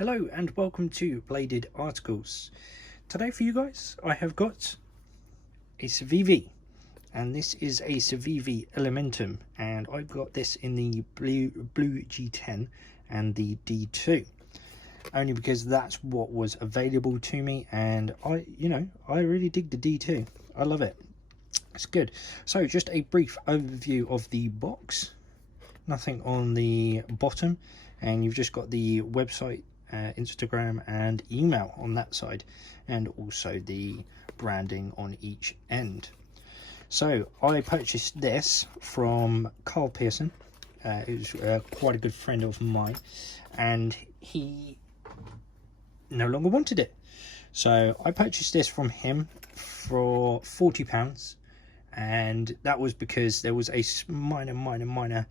Hello and welcome to Bladed Articles. Today for you guys I have got a Civivi, and this is a Civivi Elementum, and I've got this in the blue G10 and the D2 only because that's what was available to me, and I really dig the D2. I love it, it's good. So just a brief overview of the box, nothing on the bottom, and you've just got the website, Instagram and email on that side, and also the branding on each end. So I purchased this from Pearson, who's quite a good friend of mine, and he no longer wanted it, so I purchased this from him for £40, and that was because there was a minor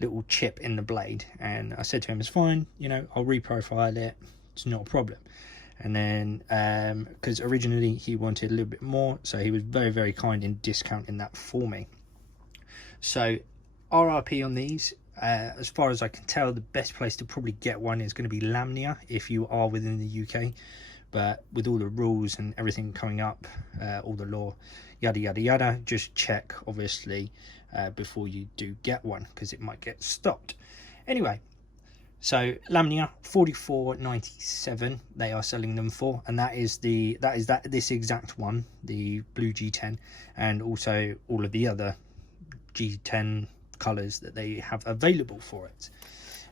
little chip in the blade, and I said to him, it's fine, I'll reprofile it, it's not a problem. And then because originally he wanted a little bit more, so he was very kind in discounting that for me. So RRP on these, as far as I can tell, the best place to probably get one is going to be Lamnia if you are within the UK, but with all the rules and everything coming up, all the law, yada yada, just check obviously before you do get one, because it might get stopped. Anyway, so Lamnia, $44.97 they are selling them for, and that is this exact one, the blue G10, and also all of the other G10 colors that they have available for it.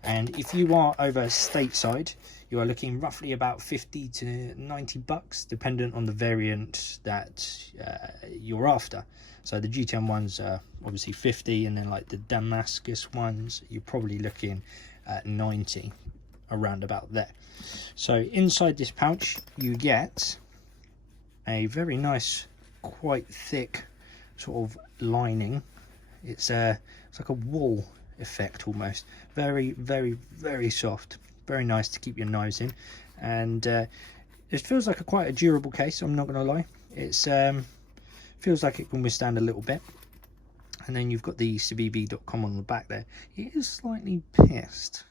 And if you are over stateside, you are looking roughly about 50 to 90 bucks, dependent on the variant that you're after. So the G10 ones are obviously 50, and then like the Damascus ones, you're probably looking at 90, around about there. So inside this pouch, you get a very nice, quite thick sort of lining. It's like a wool effect almost, very soft, very nice to keep your knives in, and it feels like quite a durable case, I'm not gonna lie. It's feels like it can withstand a little bit. And then you've got the Civivi.com on the back there. It is slightly pissed,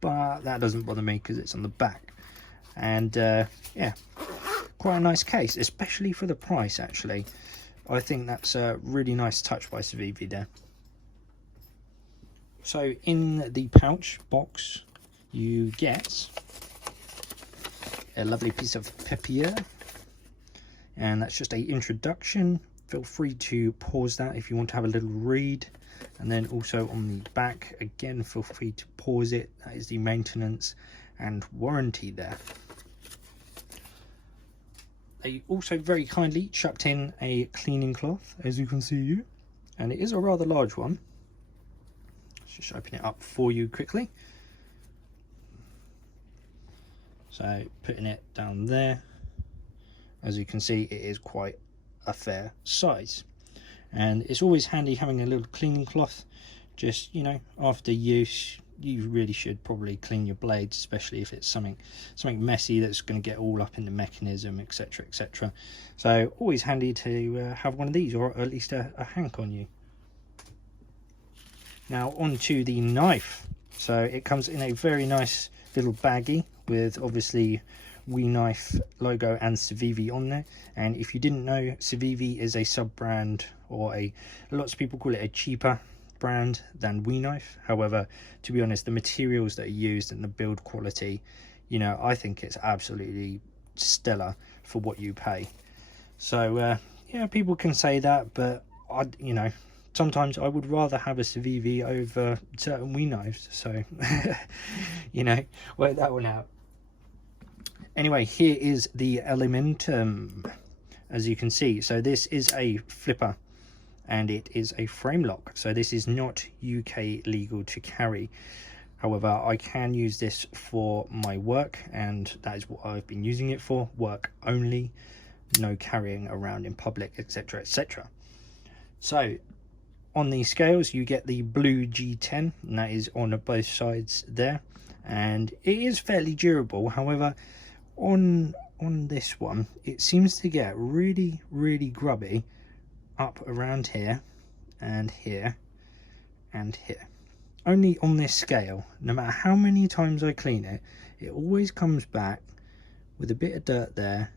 but that doesn't bother me because it's on the back. And yeah, quite a nice case, especially for the price. Actually, I think that's a really nice touch by Civivi there. So in the pouch box, you get a lovely piece of papier, and that's just a introduction. Feel free to pause that if you want to have a little read. And then also on the back, again, feel free to pause it. That is the maintenance and warranty there. They also very kindly chucked in a cleaning cloth, as you can see, and it is a rather large one. Let's just open it up for you quickly. So putting it down there, as you can see, it is quite a fair size, and it's always handy having a little cleaning cloth. Just after use, you really should probably clean your blades, especially if it's something messy that's going to get all up in the mechanism, etc. So always handy to have one of these, or at least a hank on you. Now onto the knife. So it comes in a very nice little baggie with obviously WeKnife logo and Civivi on there. And if you didn't know, Civivi is a sub brand, or lots of people call it a cheaper brand than WeKnife. However, to be honest, the materials that are used and the build quality, I think it's absolutely stellar for what you pay. So yeah, people can say that, but sometimes I would rather have a Civivi over certain WeKnives. So work that one out. Anyway, here is the Elementum, as you can see. So this is a flipper, and it is a frame lock. So this is not UK legal to carry. However, I can use this for my work, and that is what I've been using it for, work only, no carrying around in public, etc. So on the scales, you get the blue G10, and that is on both sides there, and it is fairly durable. However, on this one, it seems to get really grubby up around here and here and here. only on this scale, no matter how many times I clean it, it always comes back with a bit of dirt there,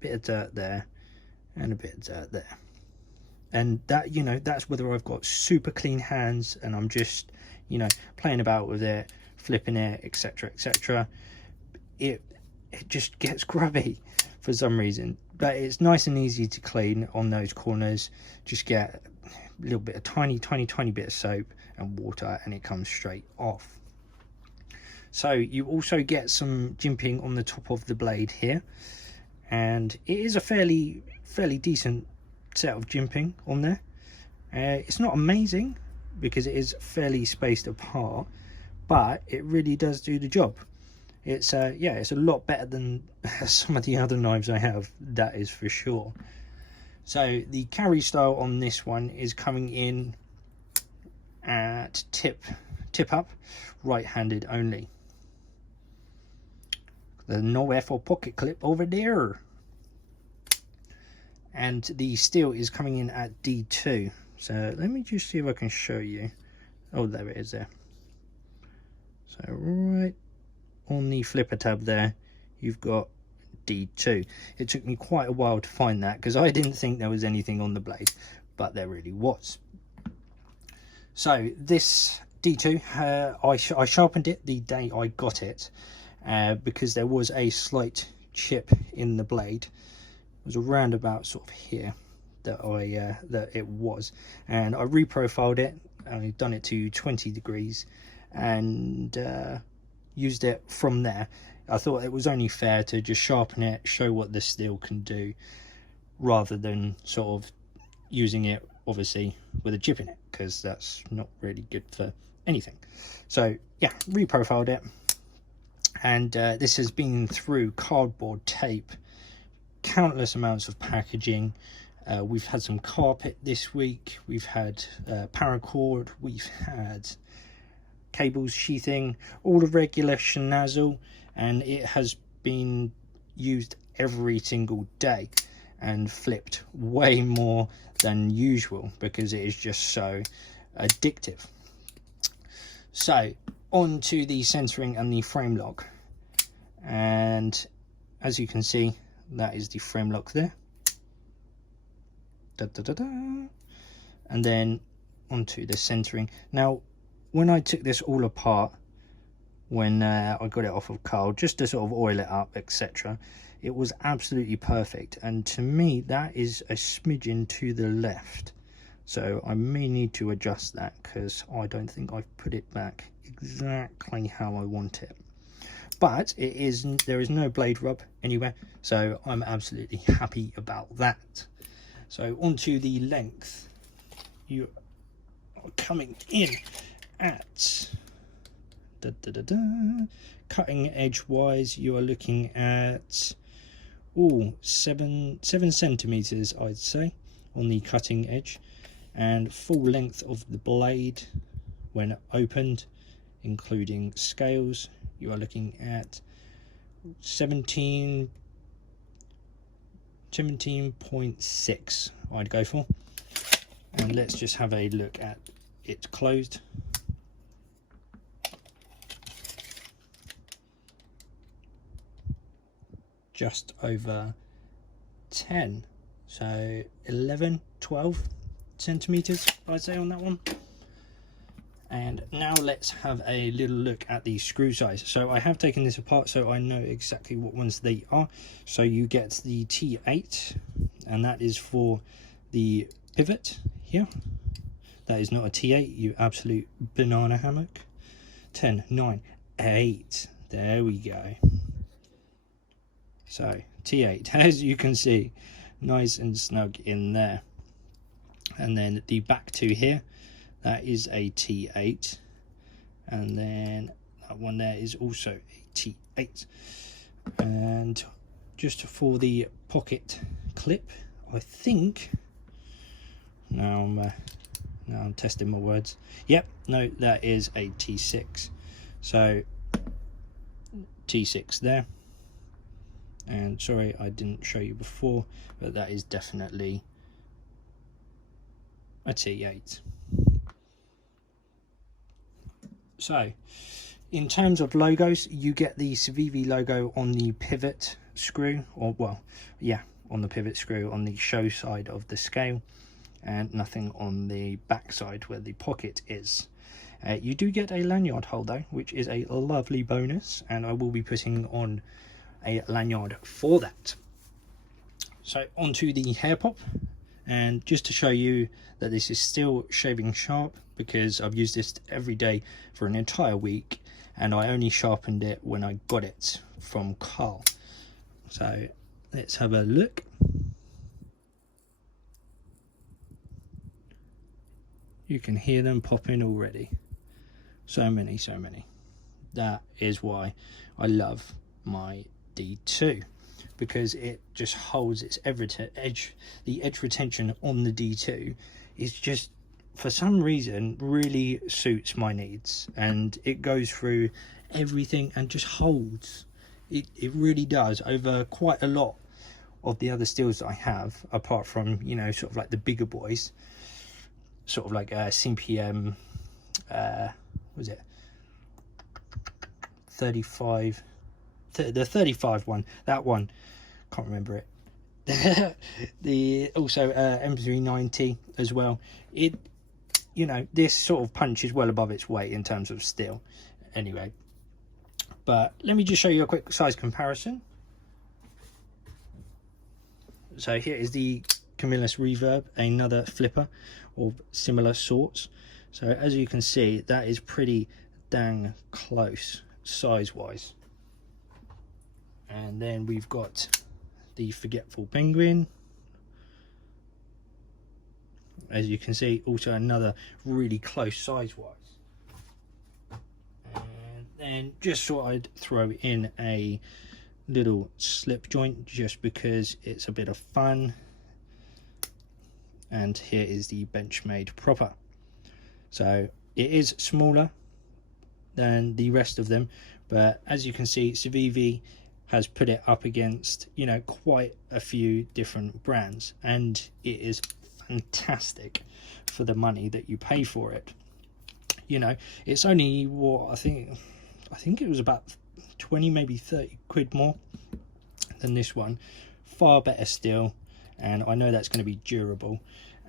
bit of dirt there, and a bit of dirt there. And that, you know, that's whether I've got super clean hands and I'm just, you know, playing about with it, flipping it, etc, etc. It just gets grubby for some reason, but it's nice and easy to clean on those corners. Just get a little bit of tiny bit of soap and water and it comes straight off. So you also get some jimping on the top of the blade here, and it is a fairly decent set of jimping on there. It's not amazing because it is fairly spaced apart, but it really does do the job. It's yeah, it's a lot better than some of the other knives I have, that is for sure. So the carry style on this one is coming in at tip up, right-handed only. There's nowhere for pocket clip over there. And the steel is coming in at D2. So let me just see if I can show you. Oh, there it is there. So right on the flipper tab there, you've got D2. It took me quite a while to find that because I didn't think there was anything on the blade, but there really was. So this D2, I sharpened it the day I got it because there was a slight chip in the blade. It was around about sort of here that it was, and I reprofiled it. I've done it to 20 degrees and used it from there. I thought it was only fair to just sharpen it, show what the steel can do, rather than sort of using it obviously with a chip in it, because that's not really good for anything. So yeah, reprofiled it, and this has been through cardboard, tape, countless amounts of packaging. We've had some carpet this week, we've had paracord, we've had cables, sheathing, all the regular schnazzle, and it has been used every single day and flipped way more than usual because it is just so addictive. So on to the centering and the frame lock, and as you can see, that is the frame lock there. And then onto the centering. Now when I took this all apart, when I got it off of Carl, just to sort of oil it up, etc., it was absolutely perfect, and to me that is a smidgen to the left, so I may need to adjust that because I don't think I've put it back exactly how I want it. But it is, there is no blade rub anywhere, so I'm absolutely happy about that. So onto the length, you are coming in at cutting edge wise, you are looking at 7 centimeters, I'd say, on the cutting edge, and full length of the blade when opened, including scales, you are looking at 17.6 I'd go for. And let's just have a look at it closed. Just over 10, so 11-12 centimeters I'd say on that one. And now let's have a little look at the screw size. So I have taken this apart so I know exactly what ones they are. So you get the T8, and that is for the pivot here. That is not a T8, you absolute banana hammock. 10, 9, 8, there we go. So T8, as you can see, nice and snug in there. And then the back two here, that is a T8, and then that one there is also a T8. And just for the pocket clip, I think, now I'm testing my words, yep, no, that is a T6. So T6 there. And sorry I didn't show you before, but that is definitely a T8. So in terms of logos, you get the Civivi logo on the pivot screw, or well, yeah, on the pivot screw on the show side of the scale, and nothing on the back side where the pocket is. You do get a lanyard holder, which is a lovely bonus, and I will be putting on a lanyard for that. So onto the hair pop, and just to show you that this is still shaving sharp, because I've used this every day for an entire week, and I only sharpened it when I got it from Carl. So let's have a look. You can hear them popping already. So many. That is why I love my D2, because it just holds its edge. The edge retention on the D2 is just, for some reason, really suits my needs, and it goes through everything and just holds. It really does, over quite a lot of the other steels that I have, apart from, you know, sort of like the bigger boys, sort of like CPM was it 35, the 35 one, that one, can't remember it. The also M390 as well. It, you know, this sort of punches well above its weight in terms of steel anyway. But let me just show you a quick size comparison. So here is the Camillus Reverb, another flipper of similar sorts. So as you can see, that is pretty dang close size wise. And then we've got the Forgetful Penguin, as you can see, also another really close size wise. And then just thought I'd throw in a little slip joint just because it's a bit of fun. And here is the Benchmade proper. So it is smaller than the rest of them, but as you can see, Civivi has put it up against, you know, quite a few different brands, and it is fantastic for the money that you pay for it. You know, it's only what I think it was about 20, maybe 30 quid more than this one. Far better steel, and I know that's going to be durable.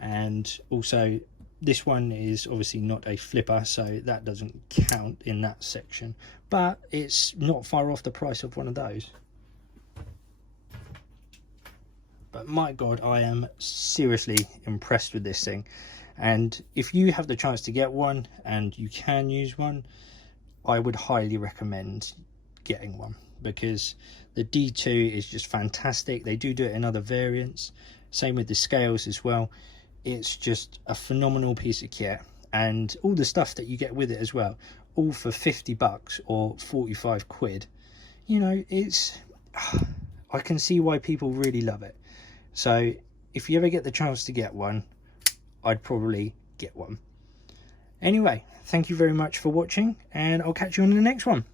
And also this one is obviously not a flipper, so that doesn't count in that section, but it's not far off the price of one of those. But my god, I am seriously impressed with this thing, and if you have the chance to get one and you can use one, I would highly recommend getting one, because the D2 is just fantastic. They do it in other variants, same with the scales as well. It's just a phenomenal piece of kit, and all the stuff that you get with it as well, all for 50 bucks or 45 quid. You know, it's, I can see why people really love it. So if you ever get the chance to get one, I'd probably get one. Anyway, thank you very much for watching, and I'll catch you on the next one.